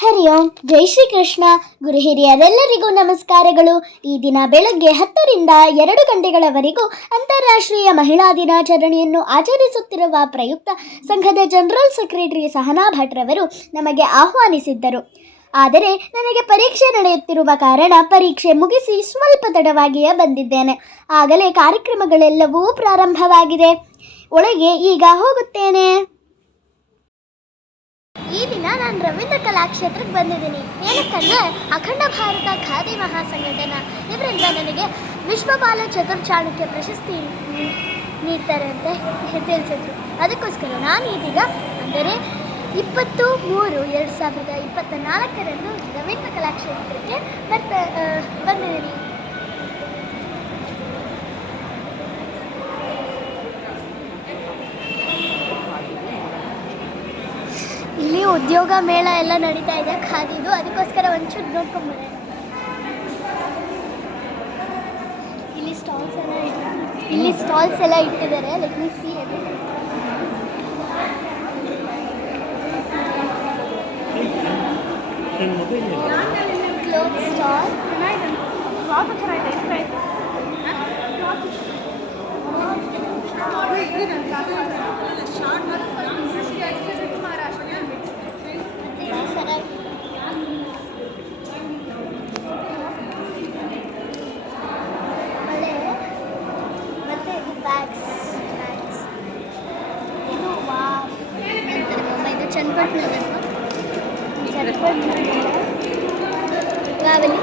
ಹರಿ ಓಂ. ಜೈ ಶ್ರೀ ಕೃಷ್ಣ. ಗುರು ಹಿರಿಯರೆಲ್ಲರಿಗೂ ನಮಸ್ಕಾರಗಳು. ಈ ದಿನ ಬೆಳಗ್ಗೆ 10ರಿಂದ 2 ಗಂಟೆಗಳವರೆಗೂ ಅಂತಾರಾಷ್ಟ್ರೀಯ ಮಹಿಳಾ ದಿನಾಚರಣೆಯನ್ನು ಆಚರಿಸುತ್ತಿರುವ ಪ್ರಯುಕ್ತ ಸಂಘದ ಜನರಲ್ ಸೆಕ್ರೆಟರಿ ಸಹನಾ ಭಟ್ರವರು ನಮಗೆ ಆಹ್ವಾನಿಸಿದ್ದರು. ಆದರೆ ನನಗೆ ಪರೀಕ್ಷೆ ನಡೆಯುತ್ತಿರುವ ಕಾರಣ ಪರೀಕ್ಷೆ ಮುಗಿಸಿ ಸ್ವಲ್ಪ ತಡವಾಗಿಯೇ ಬಂದಿದ್ದೇನೆ. ಆಗಲೇ ಕಾರ್ಯಕ್ರಮಗಳೆಲ್ಲವೂ ಪ್ರಾರಂಭವಾಗಿದೆ. ಒಳಗೆ ಈಗ ಹೋಗುತ್ತೇನೆ. ಈ ದಿನ ನಾನು ರವೀಂದ್ರ ಕಲಾಕ್ಷೇತ್ರಕ್ಕೆ ಬಂದಿದ್ದೀನಿ. ಏನಕ್ಕಂದರೆ ಅಖಂಡ ಭಾರತ ಖಾದಿ ಮಹಾಸಂಘಟನಾ ಇವರಿಂದ ನನಗೆ ವಿಶ್ವ ಬಾಲ ಚತುರ್ಚಾಣಕ್ಯ ಪ್ರಶಸ್ತಿ ನೀಡ್ತಾರೆ ಅಂತ ತಿಳಿಸಿದ್ರು. ಅದಕ್ಕೋಸ್ಕರ ನಾನು ಇದೀಗ ಅಂದರೆ 20/3/2024 ರವೀಂದ್ರ ಕಲಾಕ್ಷೇತ್ರಕ್ಕೆ ಬಂದಿದ್ದೀನಿ. ಇಲ್ಲಿ ಉದ್ಯೋಗ ಮೇಳ ಎಲ್ಲ ನಡೀತಾ ಇದೆ ಖಾದಿದು. ಅದಕ್ಕೋಸ್ಕರ ಒಂಚೂರು ನೋಡ್ಕೊಂಡ್ಬರೋಣ. ಇಲ್ಲಿ ಸ್ಟಾಲ್ಸ್ ಎಲ್ಲ ಇಟ್ಟಿದ್ದಾರೆ. Let me see. Cloth stall. ಮತ್ತೆ ಬ್ಯಾಗ್ಸ್. ಇದು ಇದು ಚನ್ನಪಟ್ಟಣ ಗಾವಲಿ.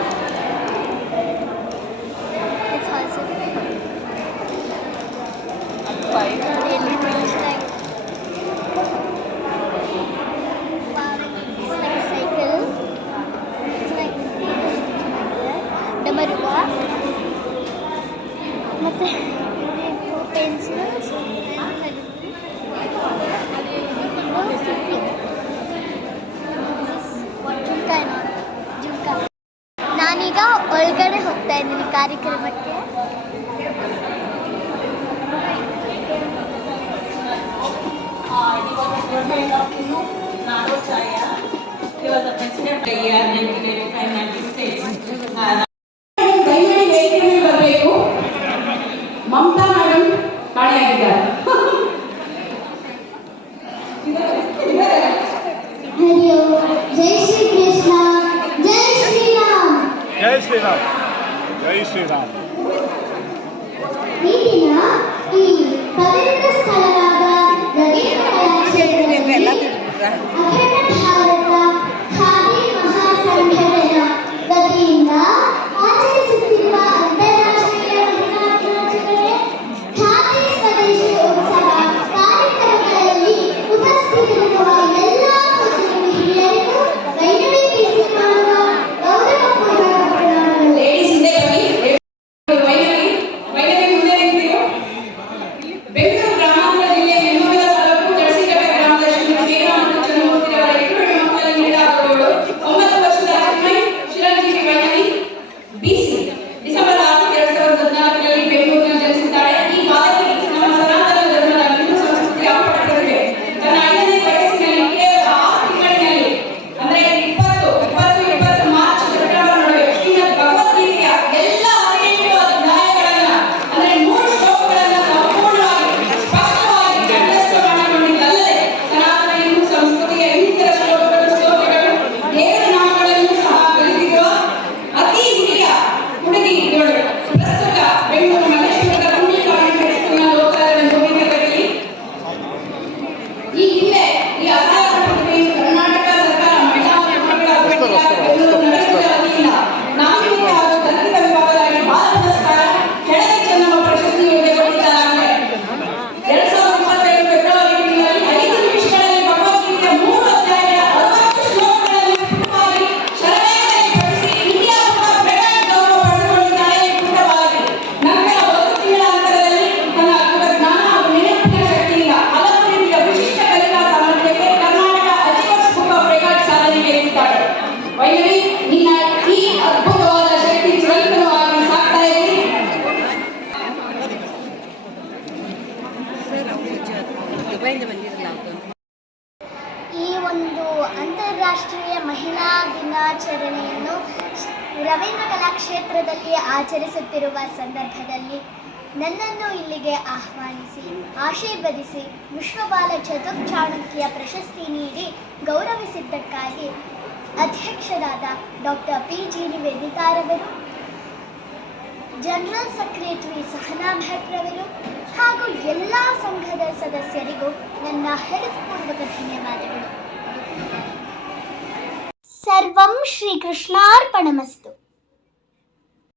It's also cycle. ಡಮರುಗ ಮತ್ತು ಪೆನ್ಸಿಲ್ಸ್. ಜುಮ್ಕಾ. ನಾನೀಗ ಒಳಗಡೆ ಹೋಗ್ತಾ ಇದ್ದೀನಿ ಕಾರ್ಯಕ್ರಮಕ್ಕೆ. ಮಮತಾ ಮೇಡಮ್ ಕಾಣೆಯಾಗಿದ್ದಾರೆ. ಹರಿ ಓಂ. ಜೈ ಶ್ರೀ ಕೃಷ್ಣ. ಜೈ ಶ್ರೀರಾಮ್. ಜೈ ಶ್ರೀರಾಮ್. ಜೈ ಶ್ರೀರಾಮ್. ಈ ದಿನ ಈ ಪವಿತ್ರ ಸ್ಥಳವಾದ ರವೀಂದ್ರ ಕಲಾಕ್ಷೇತ್ರದಲ್ಲಿ ಅಖಂಡ ಭಾರತ ಖಾದಿ ಮಹಾಸಂಘಟನಾ ವತಿಯಿಂದ ಆಚರಿಸುತ್ತಿರುವ ಅಂತಾರಾಷ್ಟ್ರೀಯ ಮಹಿಳಾ ದಿನಾಚರಣೆ ಖಾದಿ ಸ್ವದೇಶಿ ಉತ್ಸವ ಕಾರ್ಯಕ್ರಮಗಳಲ್ಲಿ ಉಪಸ್ಥಿತರಿರುವ ಎಲ್ಲ ಹಿರಿಯರಿಗೂ ವೈನವಿ ಪೀಸಿ ಮಾಡುವ ಗೌರವಪೂರ್ವಕ ಪ್ರಣಾಮಗಳು. ಬೆಂಗಳೂರು ಗ್ರಾಮಾಂತರ ಜಿಲ್ಲೆಯ 800 ತಾಲೂಕು ಜಡಸಿಕಟ್ಟೆ ಗ್ರಾಮದ ಶ್ರೀ ಶ್ರೀರಾಮ ಚನ್ನಮೂರ್ತಿಯವರ ಮಹಿಳಾ ದಿನಾಚರಣೆಯನ್ನು ರವೀಂದ್ರ ಕಲಾಕ್ಷೇತ್ರದಲ್ಲಿ ಆಚರಿಸುತ್ತಿರುವ ಸಂದರ್ಭದಲ್ಲಿ ನನ್ನನ್ನು ಇಲ್ಲಿಗೆ ಆಹ್ವಾನಿಸಿ ಆಶೀರ್ವದಿಸಿ ವಿಶ್ವಬಾಲ ಚತುರ್ಚಾಣಕ್ಯ ಪ್ರಶಸ್ತಿ ನೀಡಿ ಗೌರವಿಸಿದ್ದಕ್ಕಾಗಿ ಅಧ್ಯಕ್ಷರಾದ ಡಾಕ್ಟರ್ PG ನಿವೇದಿತಾರವರು, ಜನರಲ್ ಸೆಕ್ರೆಟರಿ ಸಹನಾ ಭಟ್ರವರು ಹಾಗೂ ಎಲ್ಲ ಸಂಘದ ಸದಸ್ಯರಿಗೂ ನನ್ನ ಹೃತ್ಪೂರ್ವಕ ಧನ್ಯವಾದಗಳು. ಸರ್ವಂ ಶ್ರೀಕೃಷ್ಣಾರ್ಪಣಮಸ್ತು.